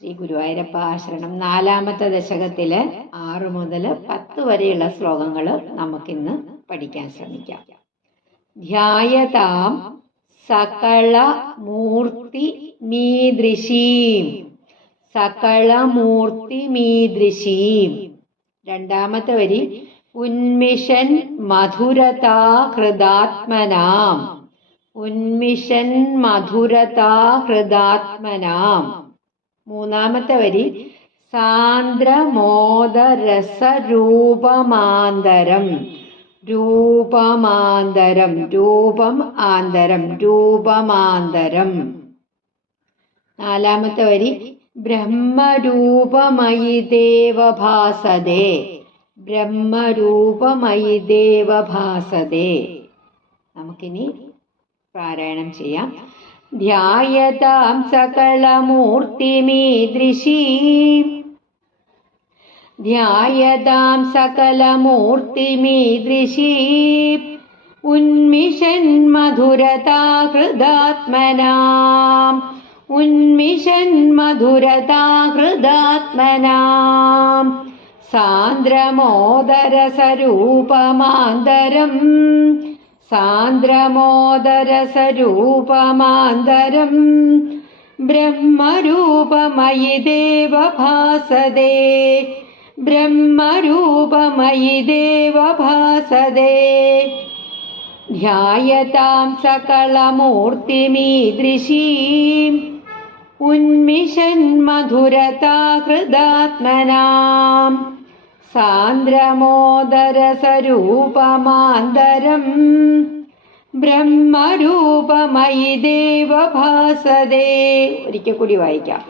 ശ്രീ ഗുരുവായൂരപ്പ ആശ്രണം നാലാമത്തെ ദശകത്തിലെ ആറ് മുതൽ പത്ത് വരെയുള്ള ശ്ലോകങ്ങൾ നമുക്കിന്ന് പഠിക്കാൻ ശ്രമിക്കാം. ധ്യായതാം സകള മൂർത്തി മീദൃശീം. സകള മൂർത്തി മീദൃശീം. രണ്ടാമത്തെ വരി ഉന്മിഷൻ മധുരതാ ഹൃദാത്മനാം. ഉന്മിഷൻ മധുരതാ ഹൃദാത്മനാം. മൂന്നാമത്തെ വരി. സാന്ദ്രമോദരസരൂപമാന്തരം. രൂപമാന്തരം. രൂപം ആന്തരം. രൂപമാന്തരം. നാലാമത്തെ വരി. ബ്രഹ്മരൂപമയി ദേവഭാസദേ ബ്രഹ്മരൂപമയി ദേവഭാസദേ നമുക്കിനി പാരായണം ചെയ്യാം. ध्यायतां सकलमूर्तिमीदृशी। ध्यायतां सकलमूर्तिमीदृशी। उन्मिषन्मधुरता हृदात्मना उन्मिषन्मधुरता हृदात्मना सान्द्रमोदरसरूपमान्तरम् सान्द्रमोदरसरूपमान्दरम् ब्रह्मरूपमयि देव भासदे ब्रह्मरूपमयि देव भासदे ध्यायतां सकलमूर्तिमीदृशीम् उन्मिषन्मधुरता हृदात्मनाम् സാന്ദ്രമോദരസരൂപമാന്തരം. ബ്രഹ്മരൂപമയി ദേവഭാസതേ ഒരിക്കൽ കൂടി വായിക്കാം.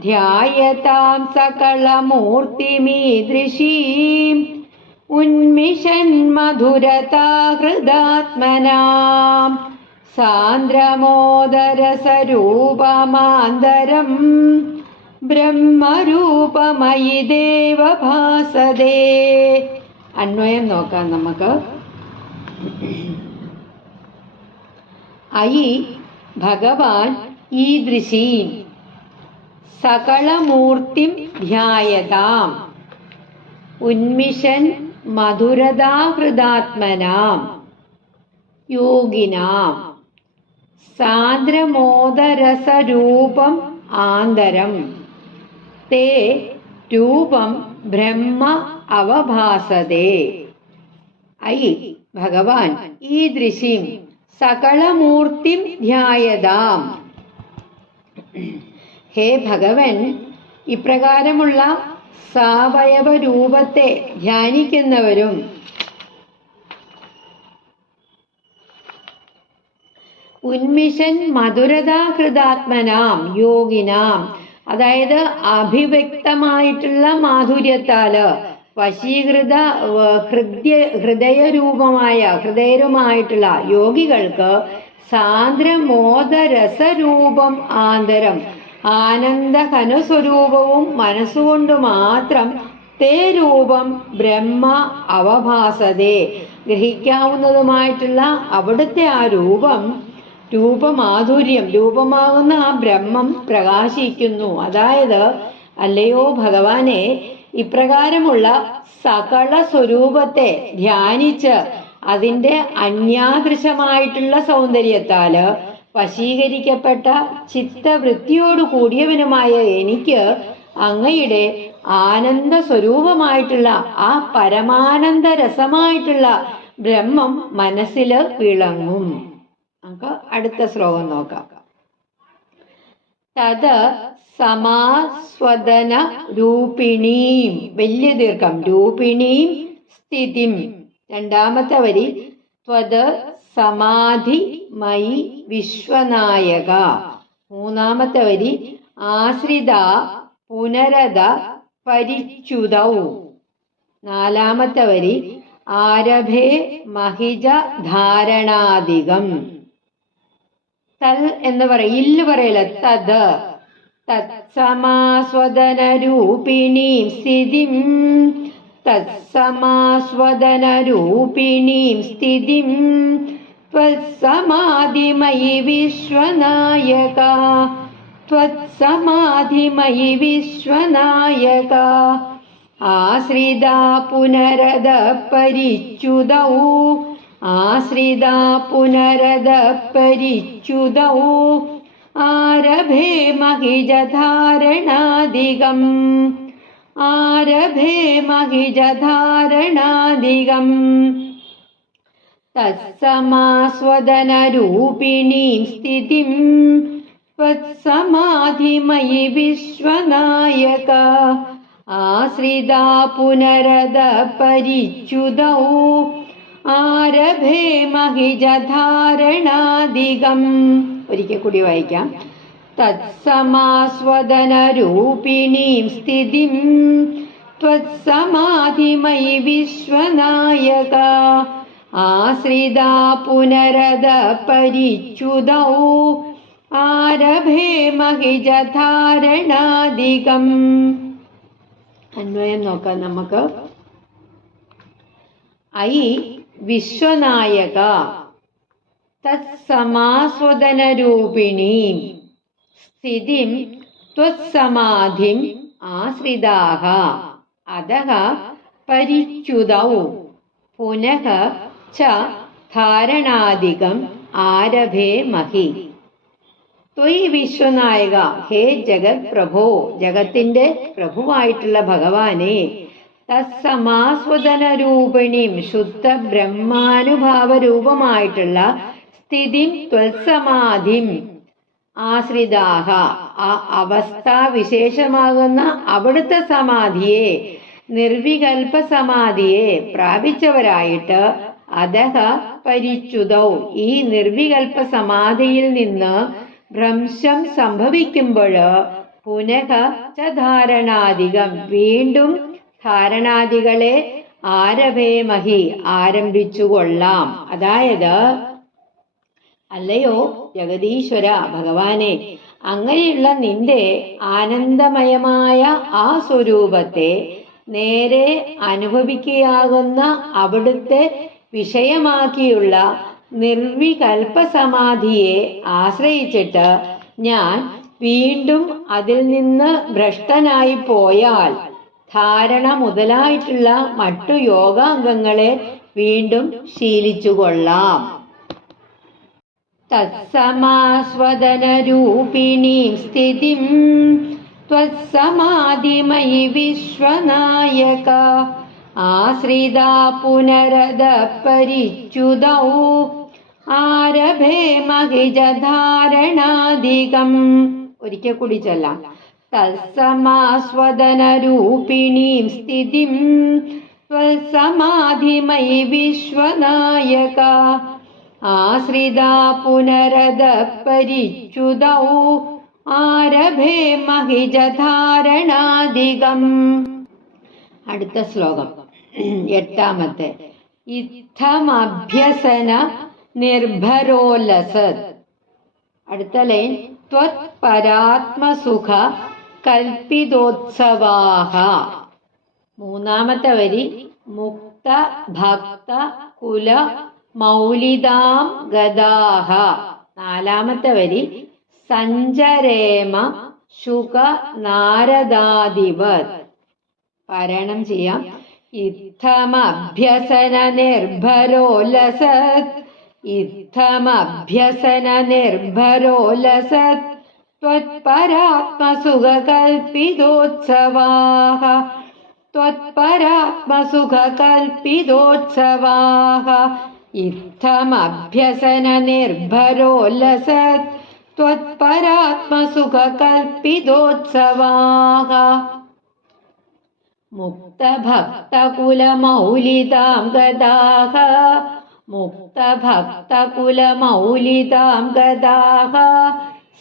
ധ്യായതാം സകളമൂർത്തിമീദൃശീം ഉന്മിഷൻ മധുരതാ ഹൃദാത്മനാം. സാന്ദ്രമോദരസരൂപമാന്തരം. ബ്രഹ്മരൂപമയി ദേവഭാസദേ. അന്വയം നോക്കാം നമുക്ക്. അയി ഭഗവാൻ ഈദൃശീം സകളമൂർത്തിം ധ്യായതാം. ഉന്മിഷൻ മധുരതാഹൃദാത്മനാം. യോഗിനാം. സാന്ദ്രമോദരസരൂപം ആന്തരം. തേ രൂപം ബ്രഹ്മ അവഭാസതേ. ഐ ഭഗവാൻ ഈദൃശിം സകളമൂർത്തിം ധ്യായതാം. ഹേ ഭഗവൻ ഇപ്രകാരമുള്ള സാവയവ രൂപത്തെ ധ്യാനിക്കുന്നവരും ഉന്മിഷൻ മധുരതാകൃതാത്മനാം യോഗിനാം അതായത് അഭിവ്യക്തമായിട്ടുള്ള മാധുര്യത്താൽ വശീകൃത ഹൃദയ ഹൃദയരൂപമായ ഹൃദയരുമായിട്ടുള്ള യോഗികൾക്ക് സാന്ദ്രമോദരസരൂപം ആന്തരം ആനന്ദഘനസ്വരൂപവും മനസ്സുകൊണ്ട് മാത്രം തേ രൂപം ബ്രഹ്മ അവഭാസതേ. ഗ്രഹിക്കാവുന്നതുമായിട്ടുള്ള അവിടുത്തെ ആ രൂപം രൂപമാധുര്യം രൂപമാകുന്ന ആ ബ്രഹ്മം പ്രകാശിക്കുന്നു. അതായത് അല്ലയോ ഭഗവാനെ ഇപ്രകാരമുള്ള സകല സ്വരൂപത്തെ ധ്യാനിച്ച് അതിന്റെ അന്യാദൃശമായിട്ടുള്ള സൗന്ദര്യത്താൽ വശീകരിക്കപ്പെട്ട ചിത്തവൃത്തിയോട് കൂടിയവനുമായ എനിക്ക് അങ്ങയുടെ ആനന്ദ സ്വരൂപമായിട്ടുള്ള ആ പരമാനന്ദ രസമായിട്ടുള്ള ബ്രഹ്മം മനസ്സിൽ വിളങ്ങും. നമുക്ക് അടുത്ത ശ്ലോകം നോക്കാം. തത് സമാസ്വദന രൂപിണീം വലിയ ദീർഘം രൂപിണീം സ്ഥിതിം. രണ്ടാമത്തെ വരി ത്വത് സമാധി മൈ വിശ്വനായക. മൂന്നാമത്തെ വരി ആശ്രിത പുനരത പരിച്യുതൗ. നാലാമത്തെ വരി ആരഭേ മഹിജ ധാരണാധികം. തൽ എന്ന് പറയും ഇല്ല് പറയല തത് തത്സമാസ്വദനരൂപിണീം സ്ഥിതിം തത്സമാസ്വദനരൂപിണീം സ്ഥിതിം ത്വത്സമാധിമയി വിശ്വനായക त्वत्समाधिमयि विश्वनायक आश्रिता पुनरद परिच्युतौ आश्रिता पुनरद परिच्युतौ आरभे महिजधारणादिगम् आरभे महिजधारणादिगम् तत्समास्वदनरूपिणीं स्थितिं त्वत्समाधिमयि विश्वनायक आश्रिता पुनरद परिच्युतौ ആരഭേ മഹിജധാരണാധികം ഒരിക്കൽ കൂടി വായിക്കാം തത്സമാസ്വദനരൂപിണീം സ്ഥിതിം त्वत्समाधिमयि विश्वनायक आश्रिता पुनरद परिच्युतौ ആരഭേ മഹിജധാരണാധികം അന്വയം നോക്കാം നമുക്ക് ഐ വിശ്വനായക. തത്സമാസ്വദനരൂപിണീം സ്ഥിതിം ത്വത്സമാധിം ആശ്രിതാഹ. അധഃ പരിച്യുതൗ. പുനഃ ച ധാരണാദികം ആരഭേ മഹി. ത്വയ് വിശ്വനായക ഹേ ജഗത് പ്രഭോ ജഗത്തിന്റെ പ്രഭുവായിട്ടുള്ള ഭഗവാനെ തത്സമാസ്വദനരൂപിണിയും ശുദ്ധ ബ്രഹ്മാനുഭാവ രൂപമായിട്ടുള്ള സ്ഥിതി ത്വത്സമാധിം ആശ്രിതാഹ. ആ അവസ്ഥ വിശേഷമാകുന്ന അവിടുത്തെ സമാധിയെ നിർവികൽപ സമാധിയെ പ്രാപിച്ചവരായിട്ട് അധഹ പരിച്യുതൗ ഈ നിർവികൽപ സമാധിയിൽ നിന്ന് ഭ്രംശം സംഭവിക്കുമ്പോൾ പുനഃ ച വീണ്ടും ധാരണാദികളെ ആരഭേമഹി ആരംഭിച്ചുകൊള്ളാം. അതായത് അല്ലയോ ജഗദീശ്വര ഭഗവാനെ അങ്ങനെയുള്ള നിന്റെ ആനന്ദമയമായ ആ സ്വരൂപത്തെ നേരെ അനുഭവിക്കുകയാകുന്ന അവിടുത്തെ വിഷയമാക്കിയുള്ള നിർവികൽപ സമാധിയെ ആശ്രയിച്ചിട്ട് ഞാൻ വീണ്ടും അതിൽ നിന്ന് ഭ്രഷ്ടനായി പോയാൽ ധാരണ മുതലായിട്ടുള്ള മറ്റു യോഗാംഗങ്ങളെ വീണ്ടും ശീലിച്ചുകൊള്ളാം തത്സമാസ്വദനരൂപിണീം സ്ഥിതിം त्वत्समाधिमयि विश्वनायक आश्रिता पुनरद परिच्युतौ ആരഭേ മഹിജധാരണാധികം ഒരിക്കൽ കൂടി ചൊല്ലാം തത്സമാസ്വദനരൂപിണീം സ്ഥിതിം त्वत्समाधिमयि विश्वनायक ആശ്രിതാ പുനരദ പരിച്യുതൗ ആരഭേ മഹിജധാരണാധികം അടുത്ത ശ്ലോകം എട്ടാമത്തെ ഇത്തമഭ്യസന നിർഭരോല്ലസത് അടുത്ത ലൈൻ ത്വത്പരാത്മസുഖ കൽപ്പിതോത്സവാഹ. മൂന്നാമത്തെ വരി മുക്ത ഭക്ത കുല മൗലിതാം ഗതാഹ നാലാമത്തെ വരി സഞ്ചരേമ ശുക നാരദാദിവത് പാരായണം ചെയ്യാം. ഇത്തമഭ്യസന നിർഭരോലസത്. ഇത്തമഭ്യസന നിർഭരോലസത്. त्वत्परात्मसुखकल्पितोत्सवाः त्वत्परात्मसुखकल्पितोत्सवाः इत्थमभ्यसननिर्भरोल्लसत् त्वत्परात्मसुखकल्पितोत्सवाः मुक्तभक्तकुलमौलितां गदाः मुक्तभक्तकुलमौलितां गदाः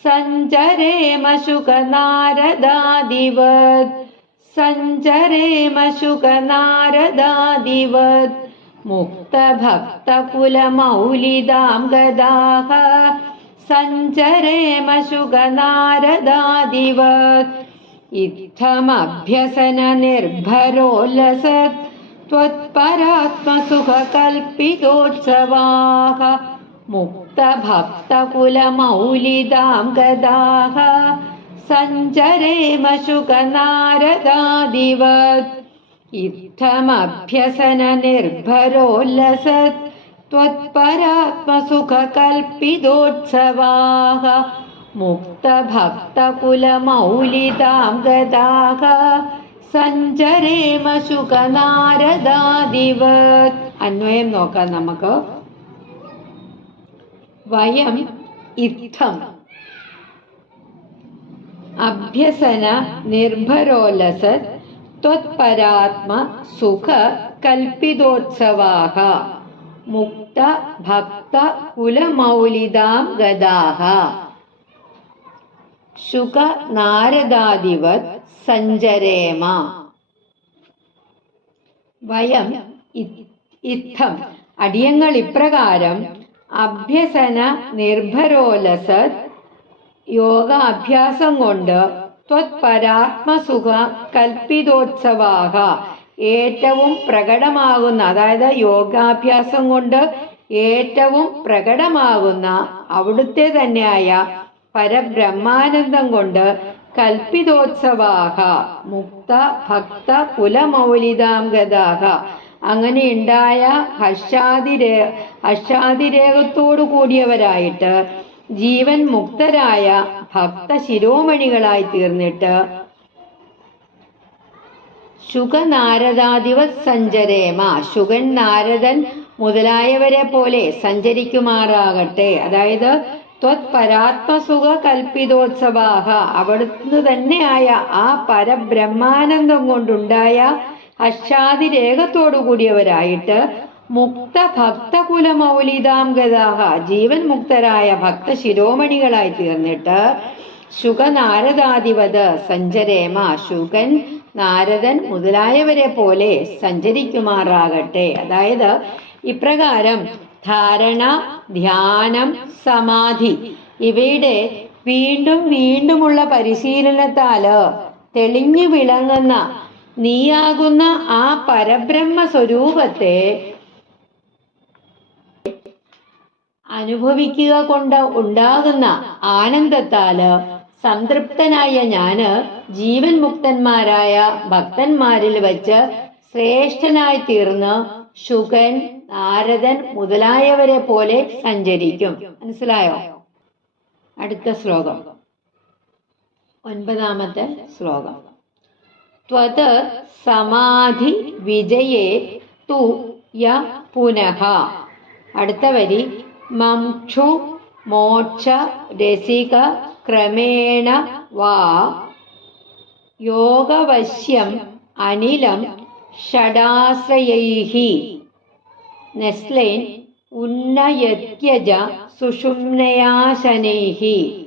सञ्चरेम शुकनारदादिवत् सञ्चरेम शुकनारदादिवत् मुक्तभक्तकुलमौलिदां गदाः सञ्चरेम शुकनारदादिवत् इत्थमभ्यसननिर्भरोल्लसत्। त्वत्परात्मसुखकल्पितोत्सवाः। मुक्तभक्तकुलमौलिदां गदाः സഞ്ചരേമ ശുകനാരദാദിവത് ഇത്തമഭ്യസന നിർഭരോല്ലസത് त्वत्परात्मसुखकल्पितोत्सवाः मुक्तभक्तकुलमौलितां गताः സഞ്ചരേമ ശുകനാരദാദിവത് അന്വയം നോക്കാം നമുക്ക് വയം ഇത്തം അഭ്യസന നിർഭരോലസ ത്വത്പരാത്മ സുഖ കൽപ്പിതോത്സവാഹ. മുക്ത ഭക്ത കുലമൗലിതാം ഗതാഹ സുഖ നാരദാദിവത് സഞ്ചരേമ. വയം ഇത്തം അടിയങ്ങൾ ഇപ്രകാരം അഭ്യസന നിർഭരോലസത് യോഗാഭ്യാസം കൊണ്ട് ത്വത്പരാത്മസുഖ കൽപ്പിതോത്സവാഹ. ഏറ്റവും പ്രകടമാകുന്ന അതായത് യോഗാഭ്യാസം കൊണ്ട് ഏറ്റവും പ്രകടമാകുന്ന അവിടുത്തെ തന്നെയായ പരബ്രഹ്മാനന്ദം കൊണ്ട് കൽപ്പിതോത്സവാഹ. മുക്ത ഭക്ത കുലമൗലിതാം ഗതാഹ അങ്ങനെ ഉണ്ടായ ഹർഷാതിരേ ഹർഷാതിരേകത്തോടു കൂടിയവരായിട്ട് ജീവൻ മുക്തരായ ഭക്ത ശിരോമണികളായി തീർന്നിട്ട് ശുഖനാരദാദിവ സഞ്ചരേമ ശുഗൻ നാരദൻ മുതലായവരെ പോലെ സഞ്ചരിക്കുമാറാകട്ടെ. അതായത് ത്വത് പരാത്മസുഖ കൽപ്പിതോത്സവാഹ അവിടുന്ന് തന്നെയായ ആ പരബ്രഹ്മാനന്ദം കൊണ്ടുണ്ടായ ഹർഷാതിരേഖത്തോടു കൂടിയവരായിട്ട് മുക്ത ഭക്തകുലമൗലിതാംഗതാഹ ജീവൻ മുക്തരായ ഭക്ത ശിരോമണികളായി തീർന്നിട്ട് ശുഖനാരദാധിപത് സഞ്ചരേമ ശുഖൻ നാരദൻ മുതലായവരെ പോലെ സഞ്ചരിക്കുമാറാകട്ടെ. അതായത് ഇപ്രകാരം ധാരണ ധ്യാനം സമാധി ഇവയുടെ വീണ്ടും വീണ്ടുമുള്ള പരിശീലനത്താൽ തെളിഞ്ഞു വിളങ്ങുന്ന നീയാകുന്ന ആ പരബ്രഹ്മ സ്വരൂപത്തെ അനുഭവിക്കുക കൊണ്ട് ഉണ്ടാകുന്ന ആനന്ദത്താൽ സംതൃപ്തനായ ഞാൻ ജീവൻ മുക്തന്മാരായ ഭക്തന്മാരിൽ വച്ച് ശ്രേഷ്ഠനായി തീർന്ന് ശുകൻ നാരദൻ മുതലായവരെ പോലെ സഞ്ചരിക്കും. മനസ്സിലായോ? അടുത്ത ശ്ലോകം. ഒൻപതാമത്തെ ശ്ലോകം. ത്വത് സമാധി വിജയേ തു യ പുനഃ. അടുത്ത വരി മംക്ഷു മോക്ഷ രസിക ക്രമേണ വാ. യോഗവശ്യം അനിലം ഷഡാശ്രയൈഹി. നെസ്ലേൻ ഉന്നയത്യജ സുഷുമ്നയാശനൈഹി.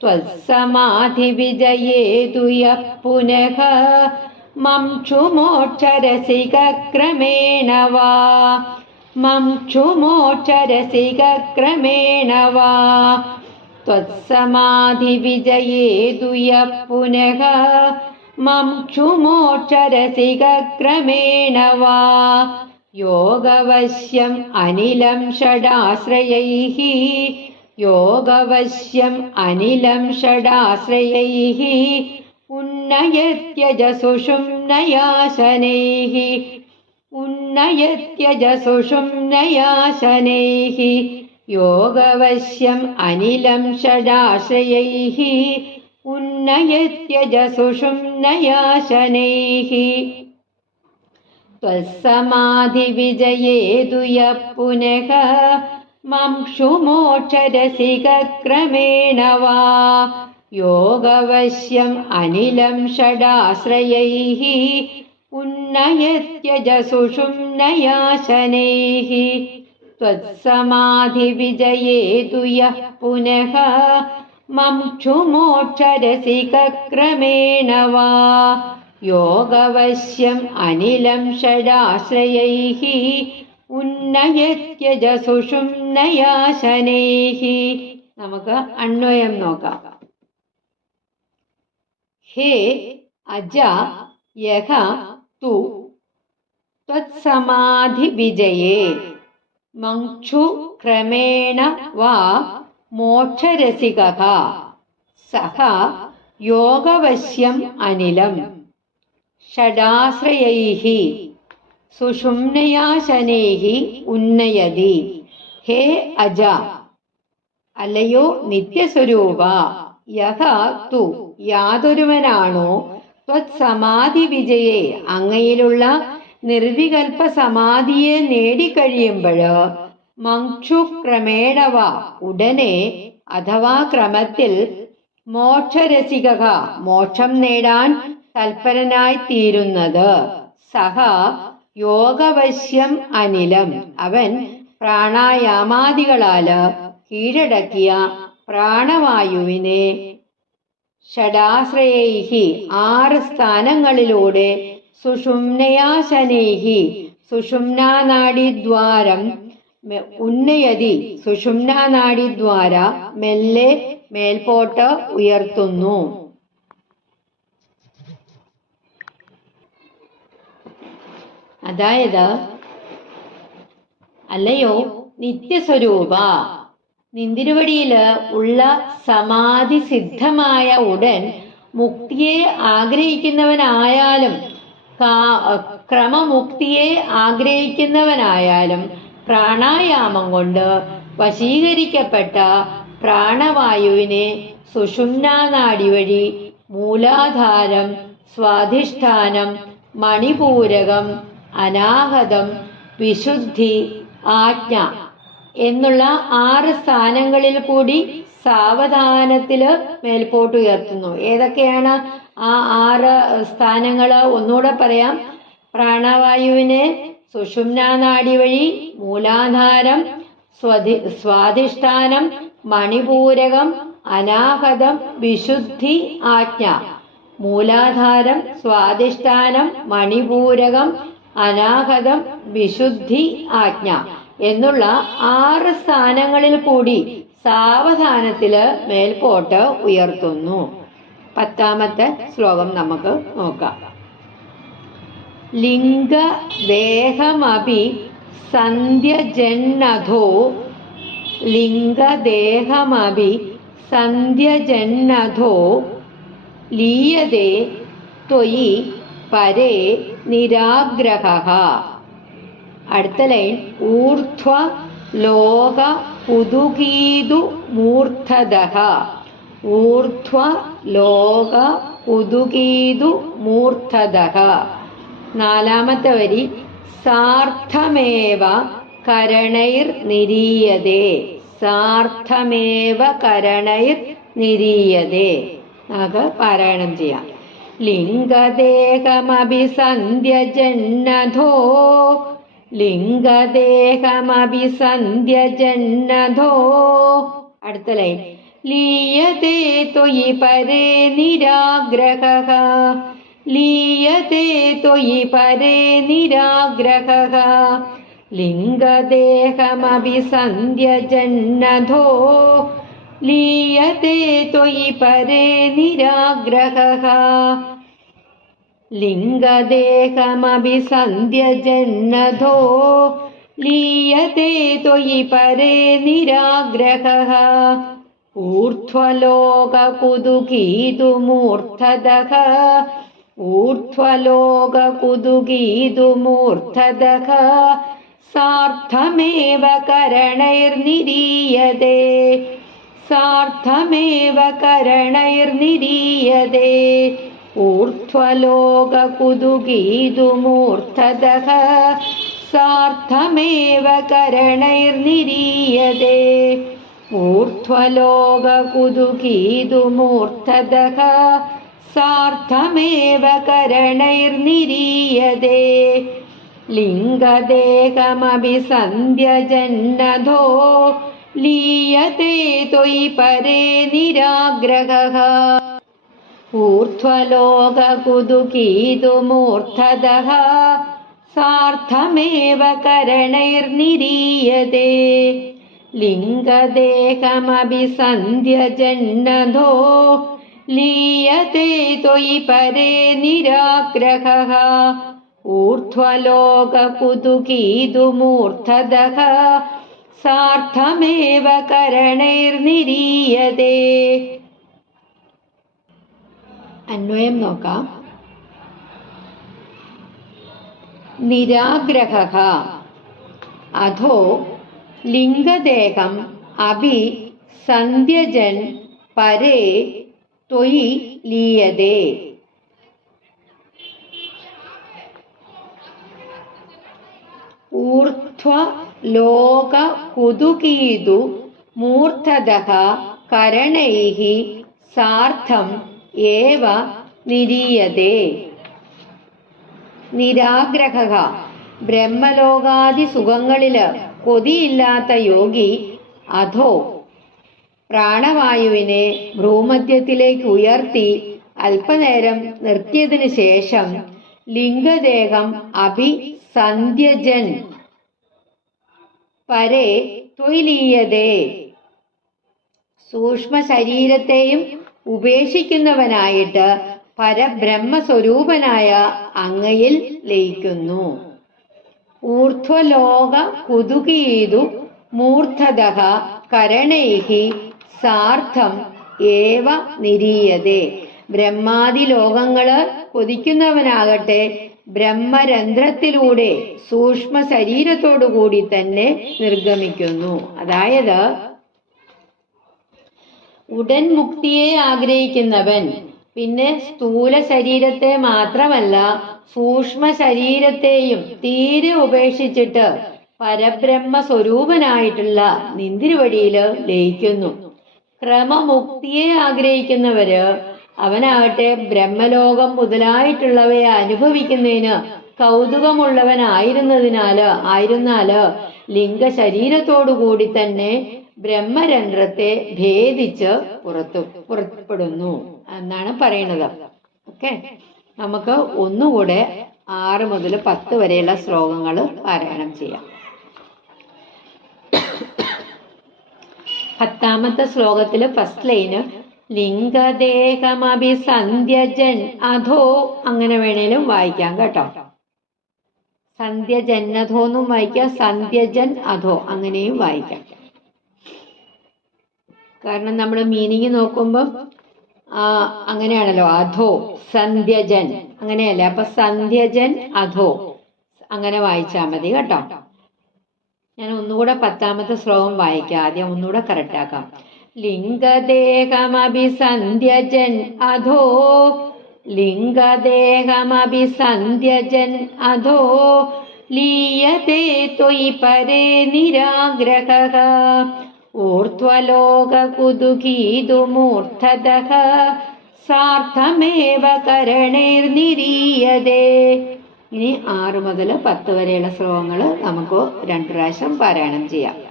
त्वत्समाधिविजये तु यः पुनः मं चु वा? मं चु वा? त्वत्समाधिविजये तु यः पुनः मं चु वा? योगवश्यम् अनिलं षडाश्रयैः योगवश्यम् अनिलं षडाश्रयैः उन्नयत्यजसुषुम्नयासनैः उन्नयत्यजसुषुम्नयासनैः योगवश्यम् अनिलं षडाश्रयैः उन्नयत्यजसुषुम्नयासनैः। नया शनैः पुनः मं क्षु मोचरसिकक्रमेण वा योगवश्यम् अनिलं षडाश्रयैः उन्नयत्यजसुषुम्नयाशनैः त्वत्समाधिविजयेतु यः पुनः मं क्षु मोक्षरसिकक्रमेण वा योगवश्यम् अनिलं षडाश्रयैः ഉന്നയത്യജ സുഷുമ്നയാശനൈः നമുക്ക് അന്വയം നോക്കാം ഹേ അജ യഹ തു त्वत्समाधिविजये मङ्क्षु क्रमेण वा मोक्षरसिकः सः योगवश्यम् अनिलम् षडाश्रयैः സുഷുമ്നയാശനേഹി ഉന്നയതി. ഹേ അജ അല്ലയോ നിത്യസ്വരൂപ യഹ തു യാതൊരുവനാണോ? ത്വത്സമാധി വിജയെ അങ്ങയിലുള്ള നിർവികൽപ്പ സമാധിയെ നേടിക്കഴിയുമ്പോൾ മങ്ക്ഷു ക്രമേണവ ഉടനെ അഥവാ ക്രമത്തിൽ മോക്ഷരസിക മോക്ഷം നേടാൻ തൽപരനായി തീരുന്നത് സഹ യോഗവശ്യം അനിലം. അവൻ പ്രാണായാമാദികളാൽ കീഴടക്കിയ പ്രാണവായുവിനെ ഷഡാശ്രയൈഹി ആറ് സ്ഥാനങ്ങളിലൂടെ സുഷുമ്നയാശനൈഹി സുഷുമ്നാനാഡിദ്വാരം ഉന്നയതി. സുഷുമ്നാനാഡിദ്വാര മെല്ലെ മേൽപോട്ട് ഉയർത്തുന്നു. അതായത് അല്ലയോ നിത്യസ്വരൂപ. നിന്തിരുവടിയിൽ ഉള്ള സമാധി സിദ്ധമായ ഉടൻ മുക്തിയെ ആഗ്രഹിക്കുന്നവനായാലും ക്രമമുക്തിയെ ആഗ്രഹിക്കുന്നവനായാലും പ്രാണായാമം കൊണ്ട് വശീകരിക്കപ്പെട്ട പ്രാണവായുവിനെ സുഷുമ്നാനാടി വഴി മൂലാധാരം സ്വാധിഷ്ഠാനം മണിപൂരകം അനാഹതം വിശുദ്ധി ആജ്ഞ എന്നുള്ള ആറ് സ്ഥാനങ്ങളിൽ കൂടി സാവധാനത്തിൽ മേൽപോട്ട് ഉയർത്തുന്നു. ഏതൊക്കെയാണ് ആ ആറ് സ്ഥാനങ്ങൾ? ഒന്നുകൂടെ പറയാം. പ്രാണവായുവിനെ സുഷുമ്നാനാടി വഴി മൂലാധാരം സ്വധി സ്വാധിഷ്ഠാനം മണിപൂരകം അനാഹതം വിശുദ്ധി ആജ്ഞ. മൂലാധാരം സ്വാധിഷ്ഠാനം മണിപൂരകം അനാഹതം വിശുദ്ധി ആജ്ഞ എന്നുള്ള ആറ് സ്ഥാനങ്ങളിൽ കൂടി സാവധാനത്തിൽ മേൽപോട്ട് ഉയർത്തുന്നു. പത്താമത്തെ ശ്ലോകം നമുക്ക് നോക്കാം. ലിംഗ ലിംഗദേഹമപി സന്ധ്യജന്നധോ ലിംഗദേഹമപി സന്ധ്യജന്നധോ ലീയതേ ത്വയി പരേ നിരാഗ്രഹ. അടുത്ത ലൈൻ ഊർധ്വ ലോക പുതുകീതു മൂർധത ഊർധ്വ ലോക പുതുകീതു മൂർധത നാലാമത്തെ വരി സാർത്ഥമേവ കരണൈർ നിരീയതേ. സാർത്ഥമേവ കരണൈർ നിരീയതേ. നമുക്ക് പാരായണം ചെയ്യാം. ലിംഗദേഹമഭിസന്ധ്യജന്നധോ. ലിംഗദേഹമഭിസന്ധ്യജന്നധോ. അടുത്ത ലൈൻ. ലീയതേ തൊയി പരേ നിരാഗ്രഹ. ലീയതേ തൊയി പരേ നിരാഗ്രഹ. ലിംഗദേഹമഭിസന്ധ്യജന്നധോ. ലീയത്തെ ത്വയി പരേ നിരാഗ്രഹ ലിംഗദേഹമഭിസന്ധ്യജന്നധോ. ലീയത്തെ ത്വയി പരേ നിരാഗ്രഹ ഊർധ്വലോകകുതുകീതുമൂർധതഃ ഊർധ്വലോകകുതുകീതുമൂർധതഃ സാർത്ഥമേവ കരണൈർനിരീയതേ. സാർത്ഥമേവ കരണൈർനിരീയതേ ഊർധ്വലോകകുതുകീതുമൂർധതഃ സാർത്ഥമേവ കരണൈർനിരീയതേ ഊർധ്വലോകകുതുകീതുമൂർധതഃ സാർത്ഥമേവ കരണൈർനിരീയതേ ലിംഗദേഹമഭിസന്ധ്യജന്നധോ. ലീയത്തെ ത്വയി പരേ നിരാഗ്രഹ. ഊർധ്വലോകകുതുകീതുമൂർധതഃ സാർത്ഥമേവ കരണൈർനിരീയതേ. ലിംഗദേഹമഭിസന്ധ്യജന്നധോ ലീയത്തെ ത്വയി പരേ നിരാഗ്രഹः. ഊർധ്വലോകകുതുകീതുമൂർധതഃ സാർത്ഥമേവ കരണൈർനിരീയതേ. അന്വയം നോക്കാം. നിരാഗ്രഹ. അധോ ലിംഗദേഹം അഭി സന്ധ്യജൻ പരേ ത്വയി ലീയതേ. ഊർധ്വ ലോക കുതുകീതു മൂർധതഃ കരണൈഃ സാർത്ഥം ഏവ നിരീയതേ. നിരാഗ്രഹ. ബ്രഹ്മലോകാദി സുഖങ്ങളിൽ കൊതിയില്ലാത്ത യോഗി അധോ. പ്രാണവായുവിനെ ഭ്രൂമധ്യത്തിലേക്ക് ഉയർത്തി അല്പനേരം നിർത്തിയതിനു ശേഷം ലിംഗദേഹം അഭിസന്ധ്യജൻ. പരേ ത്വയിലീയതേ സൂക്ഷ്മ ശരീരത്തെയും ഉപേക്ഷിക്കുന്നവനായിട്ട് പരബ്രഹ്മസ്വരൂപനായ അങ്ങയിൽ ലയിക്കുന്നു. ഊർധ്വലോക കുതുകീതു മൂർധത കരണൈഹി സാർത്ഥം ഏവ നിരീയതേ. ബ്രഹ്മാദി ലോകങ്ങൾ കൊതിക്കുന്നവനാകട്ടെ ബ്രഹ്മരന്ധ്രത്തിലൂടെ സൂക്ഷ്മ ശരീരത്തോടുകൂടി തന്നെ നിർഗമിക്കുന്നു. അതായത് ഉടൻ മുക്തിയെ ആഗ്രഹിക്കുന്നവൻ. പിന്നെ സ്ഥൂല ശരീരത്തെ മാത്രമല്ല സൂക്ഷ്മ ശരീരത്തെയും തീരെ ഉപേക്ഷിച്ചിട്ട് പരബ്രഹ്മ സ്വരൂപനായിട്ടുള്ള നിന്തിരുവടിയിൽ ലയിക്കുന്നു. ക്രമമുക്തിയെ ആഗ്രഹിക്കുന്നവര് അവനാകട്ടെ ബ്രഹ്മലോകം മുതലായിട്ടുള്ളവയെ അനുഭവിക്കുന്നതിന് കൗതുകമുള്ളവനായിരുന്നതിനാല് ആയിരുന്നാൽ ലിംഗ ശരീരത്തോടുകൂടി തന്നെ ബ്രഹ്മരന്ധ്രത്തെ ഭേദിച്ച് പുറത്തു പുറപ്പെടുന്നു എന്നാണ് പറയുന്നത് ഓക്കെ? നമുക്ക് ഒന്നുകൂടെ ആറ് മുതൽ പത്ത് വരെയുള്ള ശ്ലോകങ്ങൾ പാരായണം ചെയ്യാം. പത്താമത്തെ ശ്ലോകത്തിൽ ഫസ്റ്റ് ലൈന് ലിംഗദേഹമഭിസന്ധ്യജൻ അധോ അങ്ങനെ വേണേലും വായിക്കാം കേട്ടോ. സന്ധ്യജന്നധോ എന്നും വായിക്കാം സന്ധ്യജൻ അധോ അങ്ങനെയും വായിക്കാം. കാരണം നമ്മൾ മീനിങ് നോക്കുമ്പോൾ ആ അങ്ങനെയാണല്ലോ അധോ സന്ധ്യജൻ അങ്ങനെയല്ലേ? അപ്പൊ സന്ധ്യജൻ അധോ അങ്ങനെ വായിച്ചാൽ മതി കേട്ടോ. ഞാൻ ഒന്നുകൂടെ പത്താമത്തെ ശ്ലോകം വായിക്കാം ആദ്യം ഒന്നുകൂടെ കറക്റ്റ് ആക്കാം. ലിംഗദേഹമഭിസന്ധ്യജൻ അധോ. ലിംഗദേഹമഭിസന്ധ്യജൻ അധോ. ലീയതേ ത്വയി പരേ നിരാഗ്രഹ. ഊർധ്വലോകകുതുകീതുമൂർധതഃ സാർത്ഥമേവ കരണൈർനിരീയതേ. ഇനി ആറ് മുതൽ പത്ത് വരെയുള്ള ശ്ലോകങ്ങൾ നമുക്ക് രണ്ടു പ്രാവശ്യം പാരായണം ചെയ്യാം.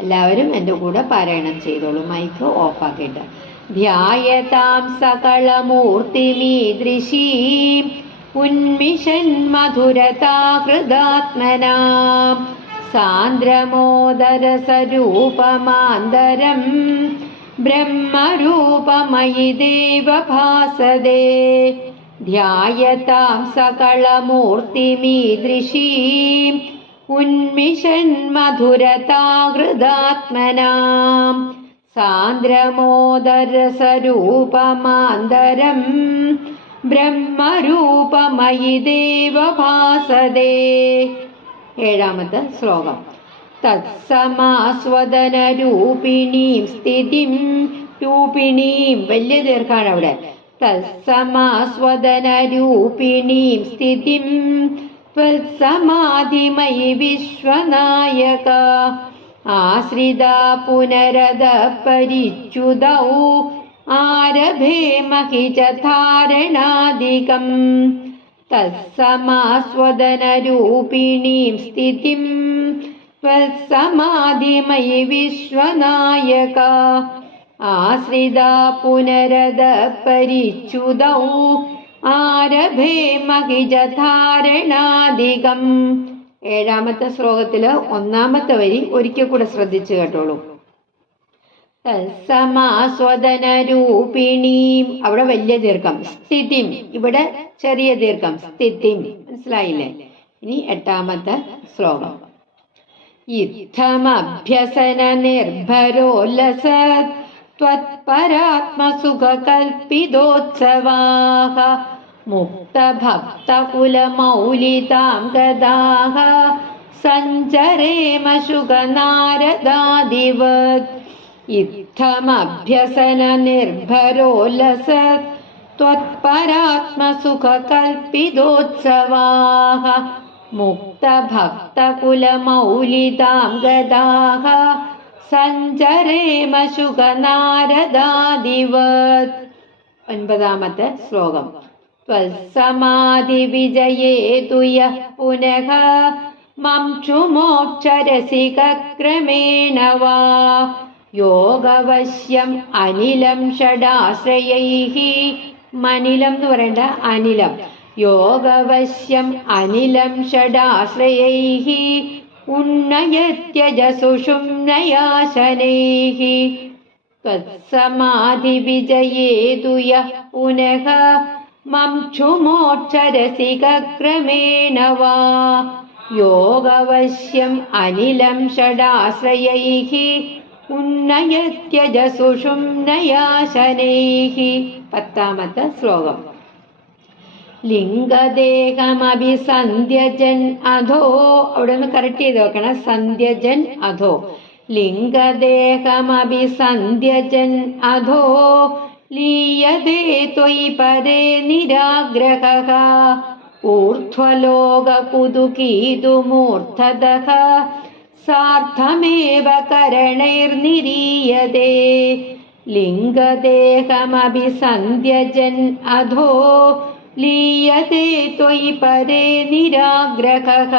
എല്ലാവരും എന്റെ കൂടെ പാരായണം ചെയ്തോളൂ. മൈക്ക് ഓഫാക്കിയിട്ട്. ധ്യായതാം സകളമൂർത്തിമീദൃശീം മധുരതാകൃതാത്മനാം. സാന്ദ്രമോദരസരൂപമാന്തരം ബ്രഹ്മരൂപമയി ദേവഭാസദേ. ധ്യായതാം സകളമൂർത്തിമീദൃശീം ഉന്മിഷൻ മധുരതാകൃതാത്മനാം സാന്ദ്രമോദരസരൂപമാന്തരം ബ്രഹ്മരൂപമയി ദേവഭാസദേ. ഏഴാമത്തെ ശ്ലോകം. തത്സമാസ്വദനരൂപിണീം സ്ഥിതിം രൂപിണീം വലിയ ദീർഘാണ് അവിടെ തത്സമാസ്വദനരൂപിണീം സ്ഥിതിം ആശ്രിത പുനരത പരിച്യുതൗ ആരഭേ ച ധാരണാദികം തത്സമാസ്വദനരൂപിണീം സ്ഥിതിം സമാധിമയി വിശ്വനായക ആശ്രിത പുനരത പരിച്യുതൗ ആരഭേ മഹിജധാരണാധികം. ഏഴാമത്തെ ശ്ലോകത്തിൽ ഒന്നാമത്തെ വരി ഒരിക്കൽ കൂടെ ശ്രദ്ധിച്ചു കേട്ടോളൂ. തത്സമാസ്വദനരൂപിണീം. അവിടെ വലിയ ദീർഘം. സ്ഥിതിം. ഇവിടെ ചെറിയ ദീർഘം. സ്ഥിതിം. മനസ്സിലായില്ലേ? ഇനി എട്ടാമത്തെ ശ്ലോകം. ഇത്തമഭ്യസന നിർഭരോല്ലസ त्वत्परात्मसुखकल्पितोत्सवाः मुक्तभक्तकुलमौलितां गदाः सञ्चरेम शुगनारदादिवत् इत्थमभ्यसननिर्भरोल्लसत् त्वत्परात्मसुखकल्पितोत्सवाः मुक्तभक्तकुलमौलितां गदाः സഞ്ചരേമ ശുഖനാരദാദിവത്. ഒൻപതാമത്തെ ശ്ലോകം. ത്വത്സമാധി വിജയേതുയ പുനഃ മംക്ഷുമോക്ഷരസിക്രമേണ വാ. യോഗവശ്യം അനിലം ഷഡാശ്രയൈः മനിലം എന്ന് പറയണ്ട അനിലം. യോഗവശ്യം അനിലം ഷഡാശ്രയൈः उन्नयत्यजसुषुम्नयाशनैः त्वत्समाधिविजयेतु यः पुनः मक्षुमोक्षरसिकक्रमेण वा योगवश्यम् अनिलं षडाश्रयैः उन्नयत्यजसुषुम्नयाशनैः पत्तामत श्लोकम् ലിംഗദേഹമഭിസന്ധ്യജൻ അധോ. അവിടെ ഒന്ന് കറക്റ്റ് ചെയ്ത് വെക്കണം. സന്ധ്യജൻ അധോ. ലിംഗദേഹമഭിസന്ധ്യജൻ അധോ. ലീയതേ ത്വയി പരേ നിരാഗ്രഹः. ഊർധ്വലോകകുതുകീതുമൂർധതः സാർത്ഥമേവ കരണൈർനിരീയതേ. ലിംഗദേഹമഭിസന്ധ്യജൻ അധോ. ത്വയി പരേ നിരാഗ്രഹः.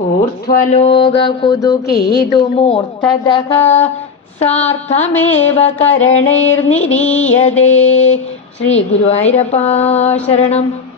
ഊർധ്വലോകകുതുകീതുമൂർധതः സാർത്ഥമേവ കരണൈർനിരീയതേ. ശ്രീ ഗുരുവായൂരപ്പാ ശരണം.